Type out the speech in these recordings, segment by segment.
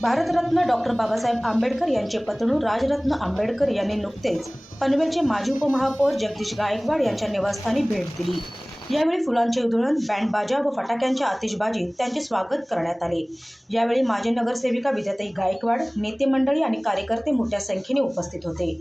Bharat Ratna doctor Babasaheb Ambedkar यांचे पत्नू राजरत्न आंबेडकर यांनी नुकतेच पनवेलचे माजी उपमहापौर जगदीश गायकवाड यांच्या निवासस्थानी भेट दिली. यावेळी फुलांचे उधळण बँड बाजा व फटाक्यांच्या आतिषबाजीत त्यांचे स्वागत करण्यात आले. यावेळी माजी नगरसेविका विद्याताई गायकवाड नेते मंडळी आणि कार्यकर्ते मोठ्या संख्येने उपस्थित होते.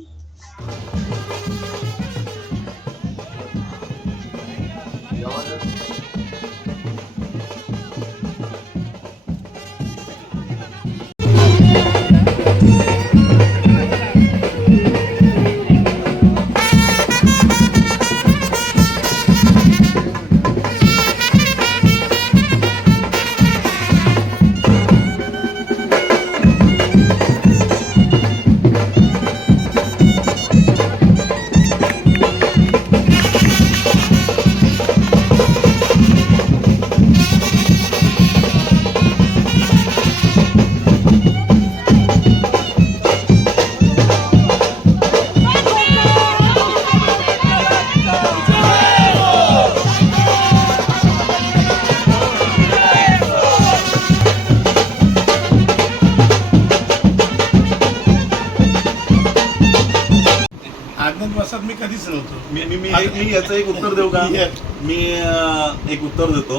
आज्ञातवासात मी कधीच नव्हतो. मी मी मी एक- मी याचं एक उत्तर देऊ का. मी अं, एक उत्तर देतो.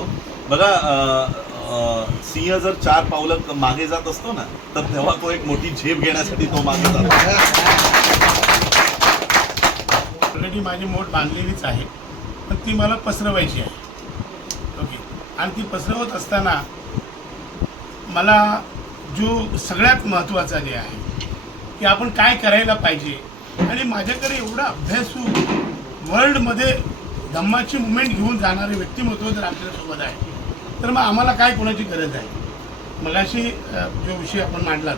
बघा अं, अं, सिंह जर चार पावलं मागे जात असतो ना तर तेव्हा तो एक मोठी झेप घेण्यासाठी तो मागे जातो. ऑलरेडी माझी मोठ बांधलेलीच आहे पण ती मला पसरवायची आहे. ओके आणि ती पसरवत असताना मला जो सगळ्यात महत्त्वाचा जे आहे की आपण काय करायला पाहिजे आणि माझ्याकडे एवढा अभ्यासू वर्ल्डमध्ये धम्माची मुवमेंट घेऊन जाणारे व्यक्तिमत्व जर आपल्यासोबत आहे तर मग आम्हाला काय कोणाची गरज आहे? मगाशी जो विषय आपण मांडला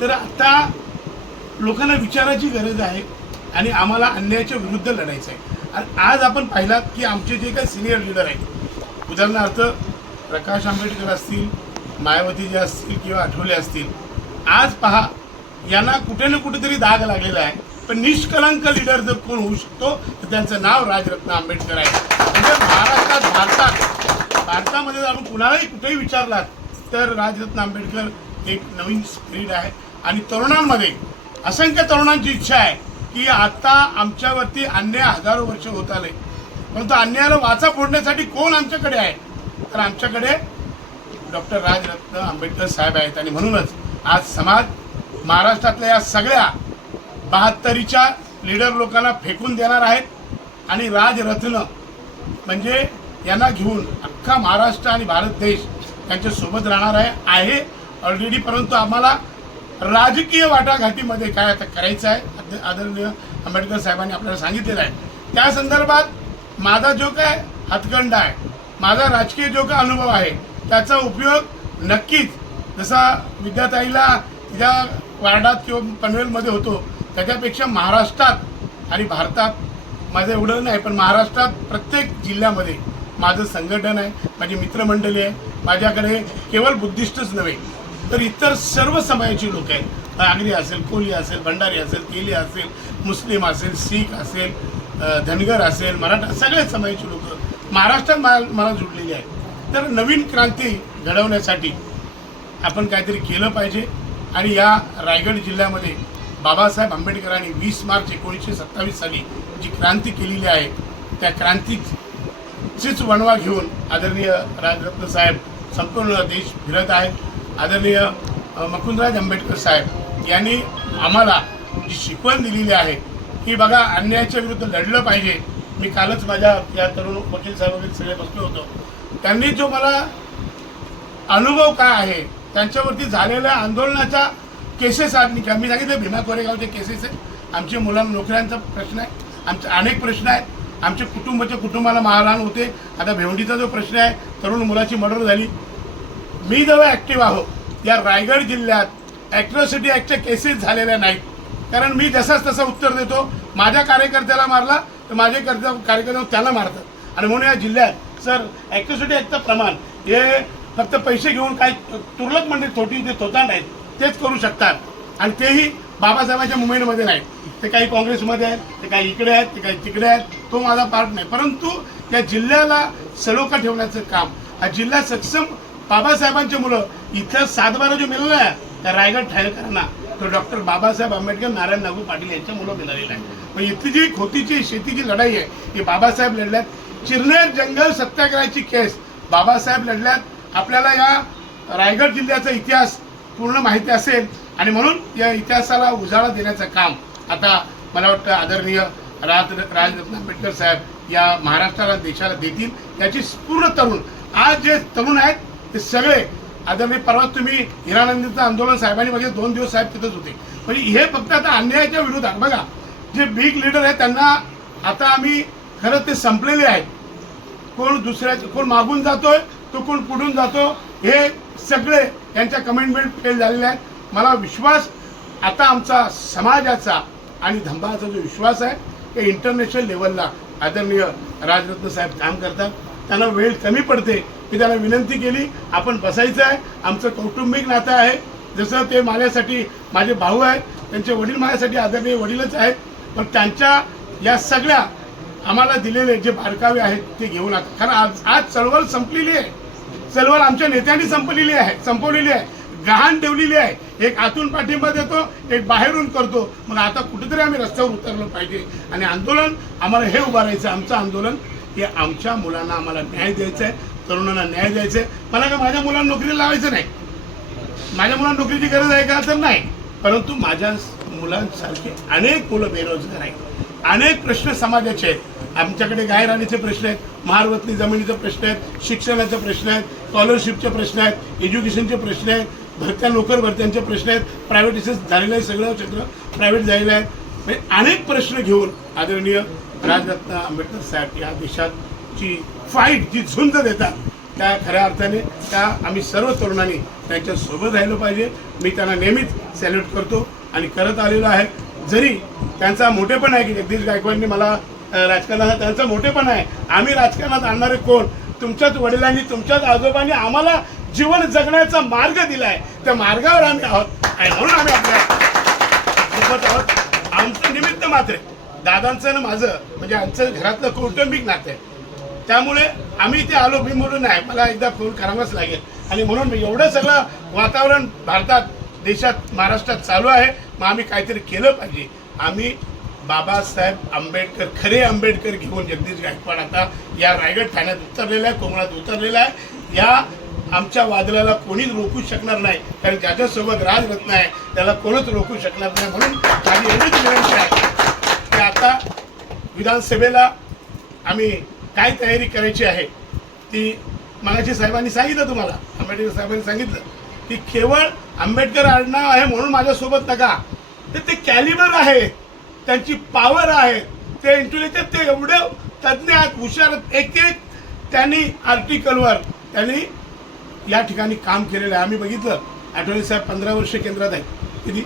तर आता लोकांना विचाराची गरज आहे आणि आम्हाला अन्यायाच्या विरुद्ध लढायचं आहे. आणि आज आपण पाहिलात की आमचे जे काही सिनियर लीडर आहेत उदाहरणार्थ प्रकाश आंबेडकर असतील मायावती जे असतील किंवा आठवले असतील आज पहा यांना कुठे ना कुठेतरी दाग लागलेला आहे. पण निष्कलंक लीडर जर कोण होऊ शकतो तर त्यांचं नाव राजरत्न आंबेडकर आहे. म्हणजे महाराष्ट्रात भारतात भारतामध्ये जर आपण कुणालाही कुठेही विचारलात तर राजरत्न आंबेडकर एक नवीन स्पिरिट आहे. आणि तरुणांमध्ये असंख्य तरुणांची इच्छा आहे की आता आमच्यावरती अन्याय हजारो वर्ष होत आले. परंतु अन्यायाला वाचा फोडण्यासाठी कोण आमच्याकडे आहे? तर आमच्याकडे डॉक्टर राजरत्न आंबेडकर साहेब आहेत. आणि म्हणूनच आज समाज महाराष्ट्रातल्या या सगळ्या बहात्तरीच्या लीडर लोकांना फेकून देणार आहेत आणि राजरत्न म्हणजे यांना घेऊन अख्खा महाराष्ट्र आणि भारत देश त्यांच्यासोबत राहणार आहे आहे. ऑलरेडी परंतु आम्हाला राजकीय वाटाघाटीमध्ये काय आता करायचं आहे आद- आदरणीय आंबेडकर साहेबांनी आपल्याला सांगितलेलं आहे. त्या संदर्भात माझा जो काय हातखंड आहे माझा राजकीय जो काय अनुभव आहे त्याचा उपयोग नक्कीच जसा विद्याताईला तिच्या वार्डात किंवा पनवेलमध्ये होतो त्याच्यापेक्षा महाराष्ट्रात आणि भारतात माझं एवढं नाही पण महाराष्ट्रात प्रत्येक जिल्ह्यामध्ये माझं संघटन आहे माझी मित्रमंडळी आहे माझ्याकडे केवळ बुद्धिस्टच नव्हे तर इतर सर्व समाजाची लोक आहेत. आगरी असेल कोली असेल भंडारी असेल केली असेल मुस्लिम असेल शीख असेल धनगर असेल मराठा सगळ्या समाजाची लोक महाराष्ट्रात मला मला जुडलेली आहेत. तर नवीन क्रांती घडवण्यासाठी आपण काहीतरी केलं पाहिजे. आणि या रायगड जिल्ह्यामध्ये बाबासाहेब आंबेडकरांनी वीस मार्च एकोणीसशे सत्तावीस साली जी क्रांती केलेली आहे त्या क्रांतीचीच वणवा घेऊन आदरणीय राजरत्न साहेब संपूर्ण देश फिरत आहेत. आदरणीय मकुंदराज मुकुंदराज आंबेडकर साहेब यांनी आम्हाला जी शिकवण दिलेली आहे की बघा अन्यायाच्या विरुद्ध लढलं पाहिजे. मी कालच माझ्या या तरुण वकील साहेब वगैरे सगळे बसलो होतो. त्यांनी जो मला अनुभव काय आहे त्यांच्यावरती झालेल्या आंदोलनाच्या केसेस आज निघा मी सांगितलं भीमा कोरेगावचे केसेस आहे आमच्या मुलांना नोकऱ्यांचा प्रश्न आहे. आमचे अनेक प्रश्न आहेत. आमच्या कुटुंबाच्या कुटुंबाला महाराण होते. आता भेवंडीचा जो प्रश्न आहे तरुण मुलाची मर्डर झाली. मी जेव्हा ॲक्टिव्ह आहो या रायगड जिल्ह्यात ॲट्रॉसिटी ॲक्टच्या केसेस झालेल्या नाहीत. कारण मी जसाच तसं उत्तर देतो. माझ्या कार्यकर्त्याला मारला तर माझे कर्ज कार्यकर्ते त्याला मारतात. आणि म्हणून या जिल्ह्यात सर ॲक्ट्रॉसिटी ॲक्टचं प्रमाण हे फक्त पैसे घेऊन काय तुरळक म्हणजे थोटी जे थोतांड आहेत तेच करू शकतात. आणि तेही बाबासाहेबांच्या मुंबईमध्ये नाहीत. ते काही काँग्रेसमध्ये आहेत ते काही इकडे आहेत ते काही तिकडे आहेत. तो माझा पार्ट नाही. परंतु त्या जिल्ह्याला सलोखा ठेवण्याचं काम हा जिल्हा सक्षम बाबासाहेबांची मुलं इथं सातबारा जो मिळाला आहे त्या रायगड ठाणेकरांना तो डॉक्टर बाबासाहेब आंबेडकर नारायण नागू पाटील यांच्या मुलं मिळालेला आहे पण इथली जी खोतीची शेतीची लढाई आहे ही बाबासाहेब लढल्यात. चिरनेर जंगल सत्याग्रहाची केस बाबासाहेब लढल्यात. आपल्याला या रायगड जिल्ह्याचा इतिहास पूर्ण माहिती असेल आणि म्हणून या इतिहासाला उजाळा देण्याचं काम आता मला वाटतं आदरणीय राज राजरत्न आंबेडकर साहेब या महाराष्ट्राला देशाला देतील. याची पूर्ण तरुण आज जे तरुण आहेत ते सगळे आदरणीय परवा तुम्ही हिरानंदीचं आंदोलन साहेबांनी म्हणजे दोन दिवस साहेब तिथंच होते. म्हणजे हे फक्त आता अन्यायाच्या विरोधात बघा. जे बिग लीडर आहेत त्यांना आता आम्ही खरं ते संपलेले आहेत. कोण दुसऱ्याचे कोण मागून जातोय तो पुढून जातो हे सगळे यांच्या कमेंटमेंट फेल झालेले आहेत. मला विश्वास आता आमचा समाजाचा आणि धंबाचा जो विश्वास आहे ते इंटरनॅशनल लेवलला आदरणीय राजरत्न साहेब काम करतात. त्यांना वेळ कमी पडते मी त्यांना विनंती केली आपण बसायचं आहे. आमचं कौटुंबिक नातं आहे. जसं ते माझ्यासाठी माझे भाऊ आहेत त्यांचे वडील माझ्यासाठी आदरणीय वडीलच आहेत. पण त्यांच्या या सगळ्या आम्हाला दिलेले जे बारकावे आहेत ते घेऊन आता. कारण आज आज चळवळ संपलेली आहे. चळवळ आमच्या नेत्यांनी संपलेली आहे संपवलेली आहे. गहाण ठेवलेली आहे. एक आतून पाठिंबा देतो एक बाहेरून करतो. मग आता कुठेतरी आम्ही रस्त्यावर उतरलं पाहिजे. आणि आंदोलन आम्हाला हे उभारायचं आहे. आमचं आंदोलन हे आमच्या मुलांना आम्हाला न्याय द्यायचा आहे तरुणांना न्याय द्यायचा आहे मला का माझ्या मुलांना नोकरीला लावायचं नाही? माझ्या मुलांना नोकरीची गरज आहे का? तर नाही. परंतु माझ्या मुलांसारखे अनेक मुलं बेरोजगार आहेत. अनेक प्रश्न समाजाचे आहेत. आमच्याकडे गायराणीचे प्रश्न आहेत महारवतनी जमिनीचे प्रश्न आहेत शिक्षणाचे प्रश्न आहेत स्कॉलरशिपचे प्रश्न आहेत एज्युकेशनचे प्रश्न आहेत भरत्या नोकर भरत्यांचे प्रश्न आहेत प्रायव्हेटायझेस झालेलं आहे सगळं क्षेत्र प्रायव्हेट झालेलं आहे. म्हणजे अनेक प्रश्न घेऊन आदरणीय राजरत्न आंबेडकर साहेब या देशाची फाईट जी झुंज देतात त्या खऱ्या अर्थाने त्या आम्ही सर्व तरुणांनी त्यांच्यासोबत राहिलं पाहिजे. मी त्यांना नेहमीच सॅल्यूट करतो. आणि करत आलेलो आहे जरी त्यांचा मोठेपण आहे की जगदीश गायकवाडनी मला राजकारणाचा त्यांचं त्यांचा मोठेपण आहे. आम्ही राजकारणात आणणारे कोण? तुमच्याच वडिलांनी तुमच्याच आजोबांनी आम्हाला जीवन जगण्याचा मार्ग दिला आहे त्या मार्गावर आम्ही आहोत. आणि म्हणून आम्ही आपल्यासोबत आहोत. आमचं निमित्त मात्र आहे. दादांचं आणि माझं म्हणजे आमचं घरातलं कौटुंबिक नातं आहे. त्यामुळे आम्ही इथे आलो मी म्हणून नाही. मला एकदा फोन करावाच लागेल. आणि म्हणून एवढं सगळं वातावरण भारतात देशात महाराष्ट्रात चालू आहे. मग आम्ही काहीतरी केलं पाहिजे. आम्ही बाबासाहेब आंबेडकर खरे आंबेडकर घेऊन जगदीश गायकवाड आता या रायगड ठाण्यात उतरलेला आहे कोकणात उतरलेला आहे. या आमच्या वादळाला कोणीच रोखू शकणार नाही. कारण ज्याच्यासोबत राजरत्न आहे त्याला कोणच रोखू शकणार नाही. म्हणून माझी एवढीच विनंती आहे की आता विधानसभेला आम्ही काय तयारी करायची आहे ती मगाशी साहेबांनी सांगितलं तुम्हाला आंबेडकर साहेबांनी सांगितलं. की केवळ आंबेडकर आडनाव आहे म्हणून माझ्यासोबत नका. तर ते कॅलिबर आहे. त्यांची पॉवर आहे. ते इंटेलिजन्स ते एवढे तज्ज्ञ आहेत हुशार एक एक त्यांनी आर्टिकलवर त्यांनी या ठिकाणी काम केलेलं आहे. आम्ही बघितलं. आठवले साहेब पंधरा वर्ष केंद्रात आहे किती?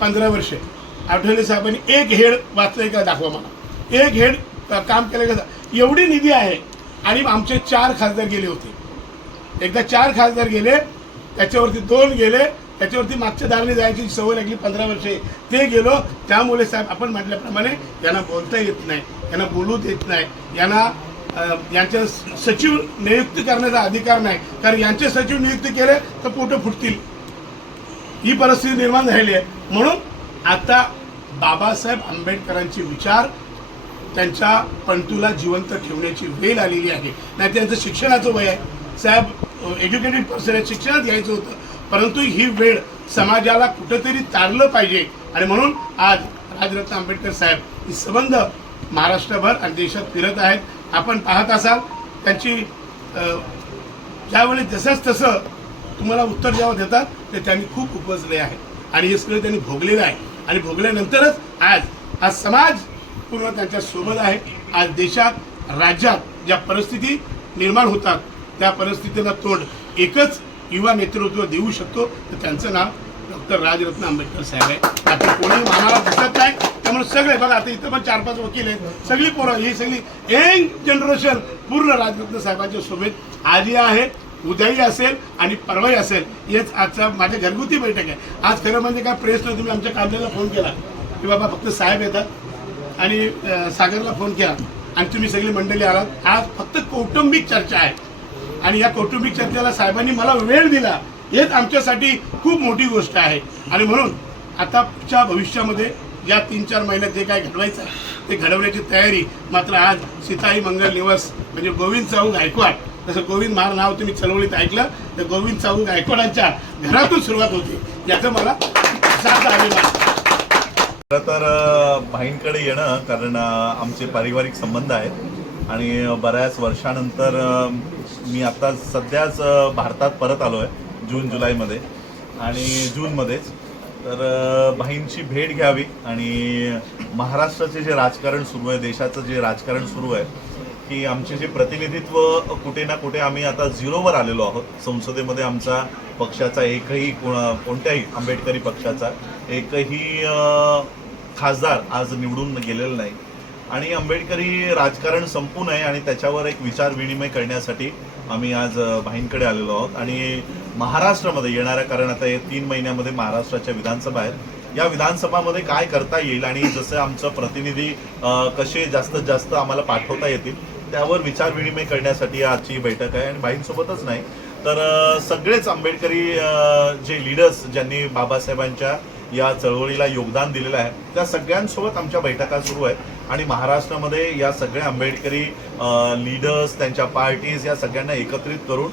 पंधरा वर्षे. आठवले साहेबांनी एक हेड वाचलंय का दाखवा मला. एक हेड काम केलं का एवढी निधी आहे. आणि आमचे चार खासदार गेले होते. एकदा चार खासदार गेले त्याच्यावरती दोन गेले त्याच्यावरती मागच्या दाराने जायची सवय लागली पंधरा वर्षे. ते गेलो त्यामुळे साहेब आपण म्हटल्याप्रमाणे यांना बोलता येत नाही यांना बोलू देत नाही. यांना यांच्या सचिव नियुक्त करण्याचा अधिकार नाही. कारण यांचे सचिव नियुक्त केले तर पोटं फुटतील. ही परिस्थिती निर्माण झालेली आहे. म्हणून आता बाबासाहेब आंबेडकरांचे विचार त्यांच्या पंतूला जिवंत ठेवण्याची वेळ आलेली आहे. नाही त्यांचं शिक्षणाचं वय आहे. साहेब एज्युकेटेड पर्सन आहे घ्यायचं होतं. परंतु ही वेळ समाजाला कुठंतरी तारलं पाहिजे. आणि म्हणून आज राजरत्न आंबेडकर साहेब ही संबंध महाराष्ट्रभर आणि देशात फिरत आहेत. आपण पाहत असाल त्यांची ज्यावेळी जसंच तसं तुम्हाला उत्तर जेव्हा देतात ते त्यांनी खूप उपजले आहे. आणि हे सगळं त्यांनी भोगलेलं आहे. आणि भोगल्यानंतरच आज हा समाज पूर्ण त्यांच्यासोबत आहे. आज देशात राज्यात ज्या परिस्थिती निर्माण होतात त्या परिस्थितीला तोंड एकच युवा नेतृत्व देऊ शकतो. तर त्यांचं नाव डॉक्टर राजरत्न आंबेडकर साहेब आहे. आता कोणी मानाला दिसत नाही. त्यामुळे सगळे बघा आता इथं पण चार पाच वकील आहेत. सगळी पोरं ही सगळी यंग जनरेशन पूर्ण राजरत्न साहेबांच्या सोबत आजही आहे उद्याही असेल आणि परवाही असेल. हेच आजचा माझ्या घरगुती बैठक आहे. आज खरं म्हणजे काय प्रेसला तुम्ही आमच्या कांद्याला फोन केला. की बाबा फक्त साहेब येतात आणि सागरला फोन केला. आणि तुम्ही सगळी मंडळी आलात. आज फक्त कौटुंबिक चर्चा आहे. आणि या कौटुंबिक चर्चेला साहेबांनी मला वेळ दिला हेच आमच्यासाठी खूप मोठी गोष्ट आहे. आणि म्हणून आताच्या भविष्यामध्ये या तीन चार महिन्यात जे काय घडवायचं ते घडवण्याची तयारी मात्र आज सीताई मंगल निवास म्हणजे गोविंद साहू गायकवाड जसं गोविंद महार नाव तुम्ही चळवळीत ऐकलं तर गोविंद साहू गायकवाडांच्या घरातून सुरुवात होते. याचं मला साथ अभिमान. खरं तर भाईंकडे येणं कारण आमचे पारिवारिक संबंध आहेत. आणि बऱ्याच वर्षानंतर मी आता सध्याच भारतात परत आलो आहे जून जुलैमध्ये. आणि जूनमध्येच तर भाईंची भेट घ्यावी आणि महाराष्ट्राचे जे राजकारण सुरू आहे देशाचं जे राजकारण सुरू आहे की आमचे जे प्रतिनिधित्व कुठे ना कुठे आम्ही आता झिरोवर आलेलो आहोत. संसदेमध्ये आमचा पक्षाचा एकही कोणा कोणत्याही आंबेडकरी पक्षाचा एकही खासदार आज निवडून गेलेला नाही. आणि आंबेडकरी राजकारण संपू नये आणि त्याच्यावर एक विचार विनिमय करण्यासाठी आम्ही आज भाईंकडे आलेलो आहोत. आणि महाराष्ट्रामध्ये येणाऱ्या कारण आता हे तीन महिन्यामध्ये महाराष्ट्राच्या विधानसभा आहेत. या विधानसभामध्ये काय करता येईल आणि जसं आमचं प्रतिनिधी कसे जास्तीत जास्त आम्हाला पाठवता येतील त्यावर विचार विनिमय करण्यासाठी आजची बैठक आहे. आणि बाईंसोबतच नाही तर सगळेच आंबेडकरी जे लीडर्स ज्यांनी बाबासाहेबांच्या या चळवळीला योगदान दिलेलं आहे. त्या सगळ्यांसोबत आमच्या बैठका सुरू आहेत आणि महाराष्ट्रामध्ये या सगळ्या आंबेडकरी लीडर्स त्यांच्या पार्टीज या सगळ्यांना एकत्रित करून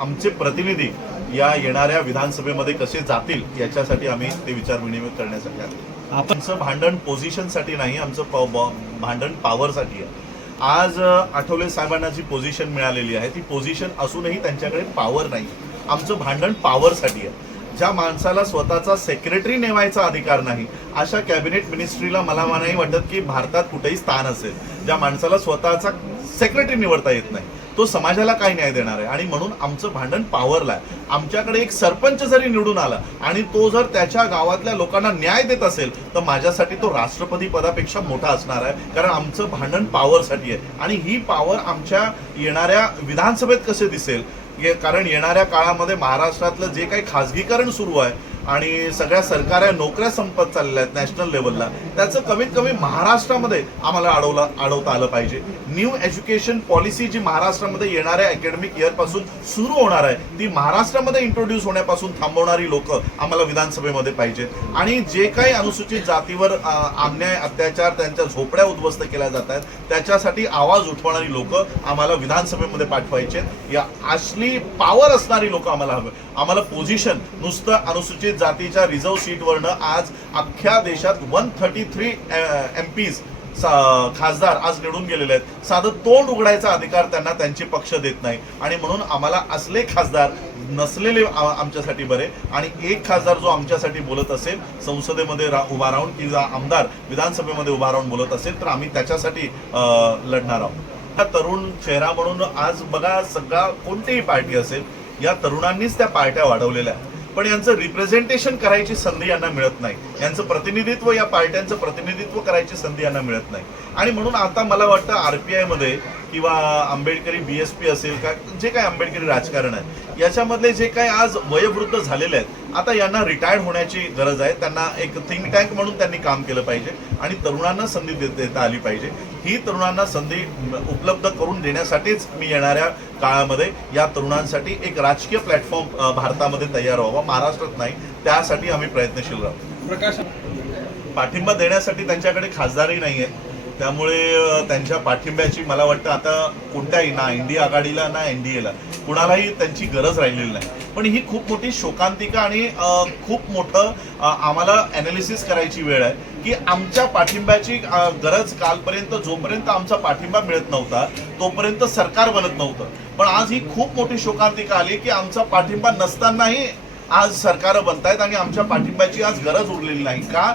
आमचे प्रतिनिधी या येणाऱ्या विधानसभेमध्ये कसे जातील याच्यासाठी आम्ही ते विचार विनिमय करण्यासाठी आलो. आमचं भांडण पोझिशनसाठी नाही आमचं प- भांडण पॉवरसाठी आहे. आज आठवले साहेबांना जी पोझिशन मिळालेली आहे ती पोझिशन असूनही त्यांच्याकडे पॉवर नाही. आमचं भांडण पॉवरसाठी आहे. ज्या माणसाला स्वतःचा सेक्रेटरी नेवायचा अधिकार नाही अशा कॅबिनेट मिनिस्ट्रीला मला नाही वाटत की भारतात कुठेही स्थान असेल. ज्या माणसाला स्वतःचा सेक्रेटरी निवडता येत नाही तो समाजाला काय न्याय देणार आहे. आणि म्हणून आमचं भांडण पॉवरला आहे. आमच्याकडे एक सरपंच जरी निवडून आला आणि तो जर त्याच्या गावातल्या लोकांना न्याय देत असेल तर माझ्यासाठी तो राष्ट्रपती पदापेक्षा मोठा असणार आहे. कारण आमचं भांडण पॉवरसाठी आहे. आणि ही पॉवर आमच्या येणाऱ्या विधानसभेत कसे दिसेल? कारण येणाऱ्या काळामध्ये महाराष्ट्रातलं जे काही खाजगीकरण सुरू आहे आणि सगळ्या सरकार्या नोकऱ्या संपत चाललेल्या आहेत नॅशनल लेवलला त्याचं कमीत कमी महाराष्ट्रामध्ये आम्हाला अडवला अडवता आलं पाहिजे. न्यू एज्युकेशन पॉलिसी जी महाराष्ट्रामध्ये येणाऱ्या अकॅडमिक इयरपासून सुरू होणार आहे ती महाराष्ट्रामध्ये इंट्रोड्यूस होण्यापासून थांबवणारी लोक आम्हाला विधानसभेमध्ये पाहिजेत आणि जे काही अनुसूचित जातीवर अन्याय अत्याचार त्यांच्या झोपड्या उद्ध्वस्त केल्या जात आहेत त्याच्यासाठी आवाज उठवणारी लोक आम्हाला विधानसभेमध्ये पाठवायचे. या असली पॉवर असणारी लोक आम्हाला हवे. आम्हाला पोझिशन नुसतं अनुसूचित जातीच्या रिझर्व्ह सीटवरनं आज अख्ख्या देशात one thirty three MPs खासदार आज निवडून गेलेले आहेत. साधं तोंड उघडायचा अधिकार त्यांना त्यांचे पक्ष देत नाही. आणि म्हणून आम्हाला असले खासदार नसलेले आमच्यासाठी बरे. आणि एक खासदार जो आमच्यासाठी बोलत असेल संसदेमध्ये रा उभा राहून किंवा आमदार विधानसभेमध्ये उभा राहून बोलत असेल तर आम्ही त्याच्यासाठी लढणार आहोत. हा तरुण चेहरा म्हणून आज बघा सगळा कोणतीही पार्टी असेल या तरुणांनीच त्या पार्ट्या वाढवलेल्या आहेत. पण यांचं रिप्रेझेंटेशन करायची संधी यांना मिळत नाही. यांचं प्रतिनिधित्व या पार्ट्यांचं प्रतिनिधित्व करायची संधी यांना मिळत नाही. आणि म्हणून आता मला वाटतं आर पी मध्ये किंवा आंबेडकरी बीएसपी असेल का जे काही आंबेडकरी राजकारण आहे याच्यामधले जे काही आज वयोवृद्ध झालेले आहेत आता यांना रिटायर्ड होण्याची गरज आहे. त्यांना एक थिंक टँक म्हणून त्यांनी काम केलं पाहिजे आणि तरुणांना संधी देता आली पाहिजे. ही तरुणांना संधी उपलब्ध करून देण्यासाठीच मी येणाऱ्या काळामध्ये या तरुणांसाठी एक राजकीय प्लॅटफॉर्म भारतामध्ये तयार व्हावा. महाराष्ट्रात नाही त्यासाठी आम्ही प्रयत्नशील राहू. प्रकाश पाठिंबा देण्यासाठी त्यांच्याकडे खासदारही नाही आहे त्यामुळे त्यांच्या पाठिंब्याची मला वाटतं आता कोणत्याही ना इंडिया आघाडीला ना एन डी एला कुणालाही त्यांची गरज राहिलेली नाही. पण ही खूप मोठी शोकांतिका आणि खूप मोठं आम्हाला अनालिसिस करायची वेळ आहे की आमच्या पाठिंब्याची गरज कालपर्यंत जोपर्यंत आमचा पाठिंबा मिळत नव्हता तोपर्यंत सरकार बनत नव्हतं. पण आज ही खूप मोठी शोकांतिका आली की आमचा पाठिंबा नसतानाही आज सरकार बनतायत आणि आमच्या पाठिंब्याची आज गरज उरलेली नाही. का?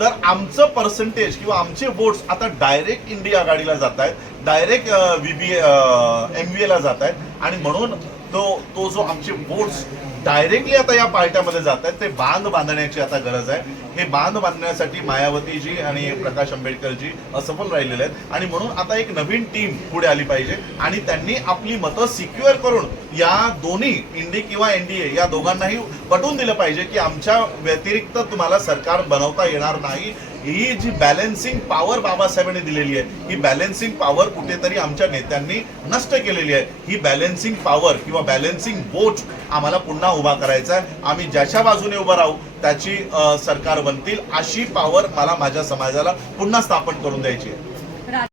तर आमचं पर्सेंटेज किंवा आमचे वोट्स आता डायरेक्ट इंडिया आघाडीला जात आहेत डायरेक्ट व्हीबी एम व्ही एला जात आहेत आणि म्हणून तो तो जो आमचे वोट्स डायरेक्टली आता या पार्ट्यामध्ये जात आहेत. ते बांध बांधण्याची आता गरज आहे. हे बांध बांधण्यासाठी मायावतीजी आणि प्रकाश आंबेडकरजी असफल राहिलेले आहेत. आणि म्हणून आता एक नवीन टीम पुढे आली पाहिजे. आणि त्यांनी आपली मतं सिक्युअर करून या दोन्ही इंडी किंवा एनडीए या दोघांनाही पटवून दिलं पाहिजे की आमच्या व्यतिरिक्त तुम्हाला सरकार बनवता येणार नाही. ही जी बॅलन्सिंग पॉवर बाबासाहेबांनी दिलेली आहे ही बॅलन्सिंग पॉवर कुठेतरी आमच्या नेत्यांनी नष्ट केलेली आहे. ही बॅलन्सिंग पॉवर किंवा बॅलन्सिंग बोट आम्हाला पुन्हा उभा करायचा आहे. आम्ही ज्याच्या बाजूने उभा राहू त्याची सरकार बनतील अशी पॉवर मला माझ्या समाजाला पुन्हा स्थापन करून द्यायची आहे.